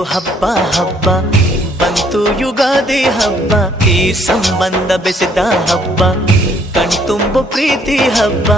ಇಂದು ಹಬ್ಬ ಹಬ್ಬ ಬಂತು ಯುಗಾದಿ ಹಬ್ಬ, ಈ ಸಂಬಂಧ ಬೆಸೆದ ಹಬ್ಬ, ಕಣ್ತುಂಬು ಪ್ರೀತಿ ಹಬ್ಬ.